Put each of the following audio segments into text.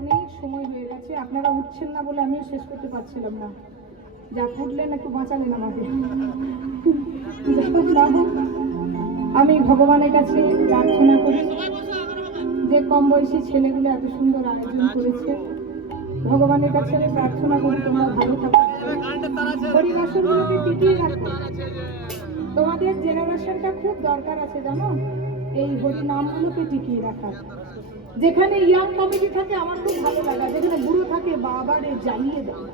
অনেক সময় হয়ে গেছে, আপনারা উঠছেন না বলে আমিও শেষ করতে পারছিলাম না। যা উঠলেন একটু বাঁচালেন আমাকে। আমি ভগবানের কাছে প্রার্থনা করি যে কম বয়সী ছেলেগুলো এত সুন্দর আয়োজন করেছে, ভগবানের কাছে আমি প্রার্থনা করি তোমরা ভালো থাকো, পরিবেশনগুলোকে টিকিয়ে রাখো। তোমাদের জেনারেশনটা খুব দরকার আছে জানো, এই হরি নামগুলোকে টিকিয়ে রাখার। যেখানে ইয়াং কমিটি থাকে আমার খুব ভালো লাগে, যেখানে বুড়ো থাকে বাবারে জ্বালিয়ে দেয়,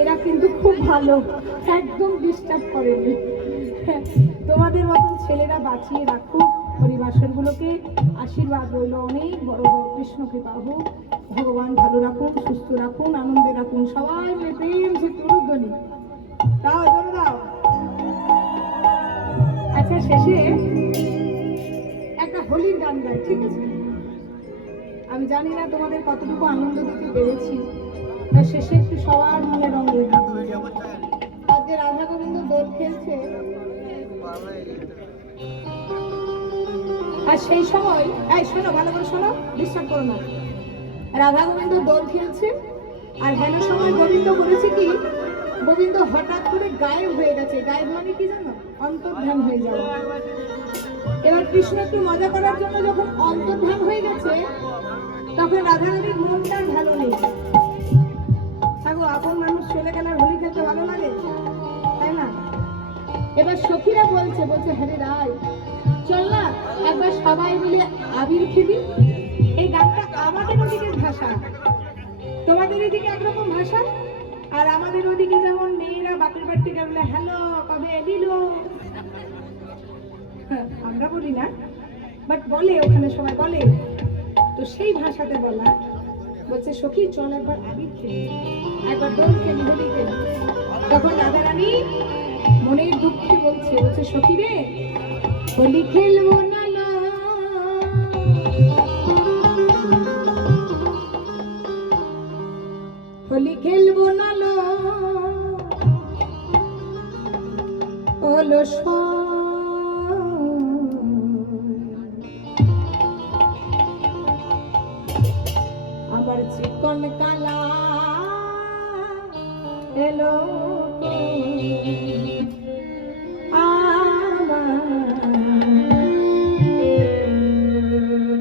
এরা কিন্তু খুব ভালো, একদম ডিস্টার্ব করেনি। তোমাদের মতন ছেলেরা বাঁচিয়ে রাখো পরিবাসনগুলোকে, আশীর্বাদ রইল অনেক বড় বড়, কৃষ্ণ কৃপা হোক, ভগবান ভালো রাখুন, সুস্থ রাখুন, আনন্দে রাখুন, সবাই মিলে প্রেম সে তুলধ্বনি দাও, জোরে দাও। আচ্ছা, শেষে একটা হোলির গান গাই, ঠিক আছে? আমি জানি না তোমাদের কতটুকু আনন্দ দিতে পেরেছি, তার শেষে একটু সবার মনে রঙ লেগে আজকে রাধা গোবিন্দ দোল খেলছে, আর সেই সময় এই শোনো, ভালো করে শোনো, ডিস্টার্ব করো না। রাধা গোবিন্দ দোল খেলছে, আর হেন সময় গোবিন্দ করেছে কি, গোবিন্দ হঠাৎ করে গায়েব হয়ে গেছে। গায়েব মানে কি জানো? অন্তর্ধান হয়ে যাওয়া। এবার কৃষ্ণ একটু মজা করার জন্য যখন অন্তর্ধান হয়ে গেছে, তখন রাধারানীর মনটার ভালো নেই। থাকো, আপন মানুষ চলে গেলে হোলি খেলতে ভালো লাগে, তাই না? এবার সখীরা বলছে হ্যাঁ রায় চল না একবার সবাই মিলে আবির খেলি। এই গানটা আমাদের ওদিকের ভাষা, তোমাদের এদিকে একরকম ভাষা, আর আমাদের ওদিকে যেমন মেয়েরা বাপের বাড়ি থেকে বলে হ্যালো কবে এলিল, আমরা বলি না, বাট বলে, ওখানে সবাই বলে। তো সেই ভাষাতে বলা, বলছে সখী চল একবার আবির খেলি, একবার দোল খেলি, হোলি খেলি। তখন রাধারানী মনের দুঃখে বলছে সখী রে হোলি খেলবো না, হোলি খেলবো না হলো আমার চিকন কালা এলো,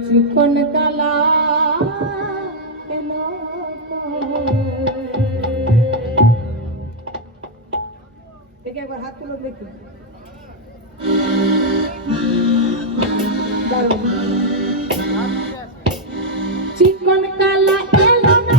চিকন কালা এলো। দেখে একবার হাত তুলো দেখি, চিকন কালা এলো না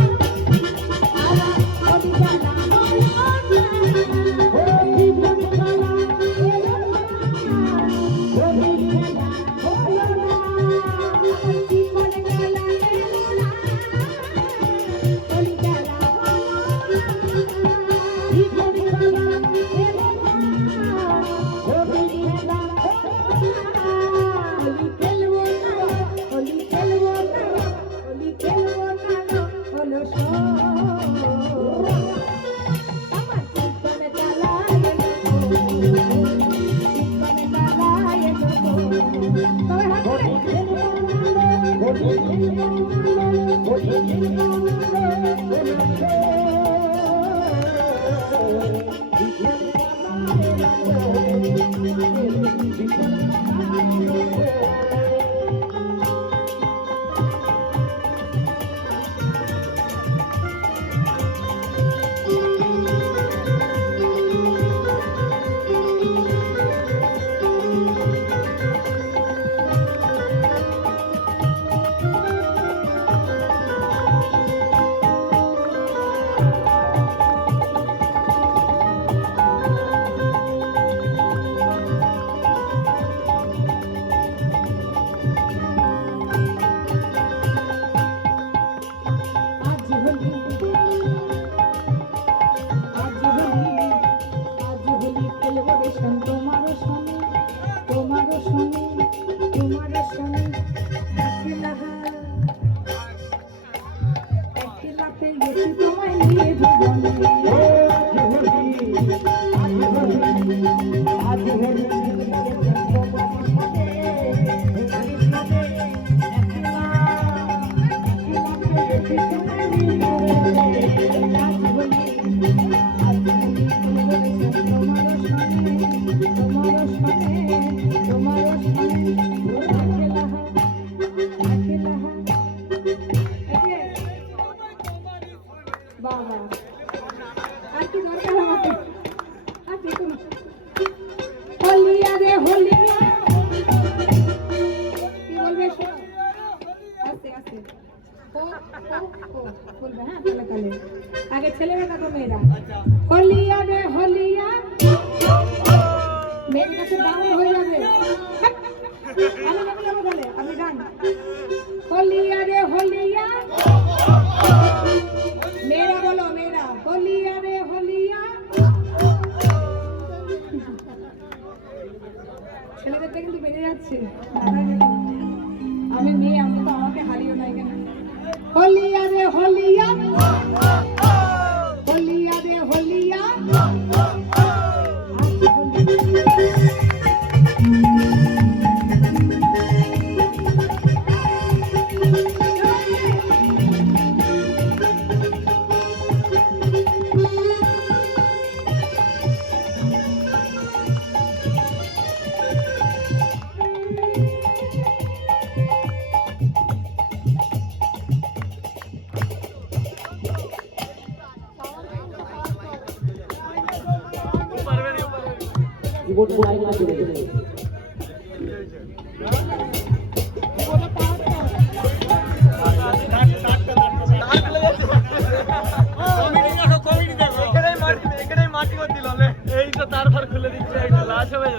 বলবে হ্যাঁ তাহলে তাহলে আগে ছেলেরা না তো মেয়েরা হলিয়া রে হলিয়া মেয়ের কাছে ডাউন হয়ে যাবে আমি না বলবো তাহলে আমি গান হলিয়া রে হলিয়া মেয়েরা বলো মেয়েরা হলিয়া রে হলিয়া ছেলেদেরটা কিন্তু বেড়ে যাচ্ছে আমি মেয়ে আমি তো আমাকে হারিও না এখানে হলিয়া রে হলিয়া হলিয়া রে হলিয়া कीबोर्ड को आएगा तो মাটি করে দিল এই তো তারপর খুলে দিচ্ছে একটা লাশ হবে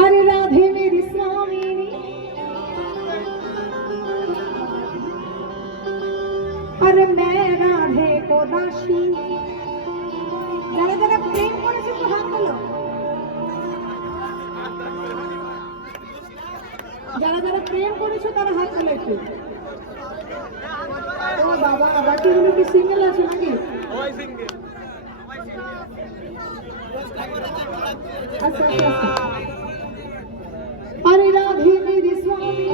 अरे राधे मेरी स्वामिनी अरे मैं राधे को दासी যারা যারা প্রেম করেছে তো হাত তোলো যারা যারা প্রেম করেছে তারা হাত তোলো একটু ও বাবা বাকিগুলো কি সিঙ্গেল আছে নাকি ওই সিঙ্গেল আচ্ছা আচ্ছা আরে রাধে মেরি স্বামী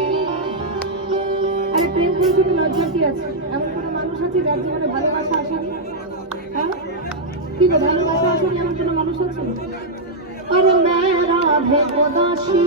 আরে প্রেম করেছে তো লজ্জা কি আছে এমন কোনো মানুষ আছে যার জীবনে ভালোবাসা আসেনি হ্যাঁ কি গো ভালোবাসা আসেনি এমন কোনো মানুষ আছে আরে मैं राधे को दासी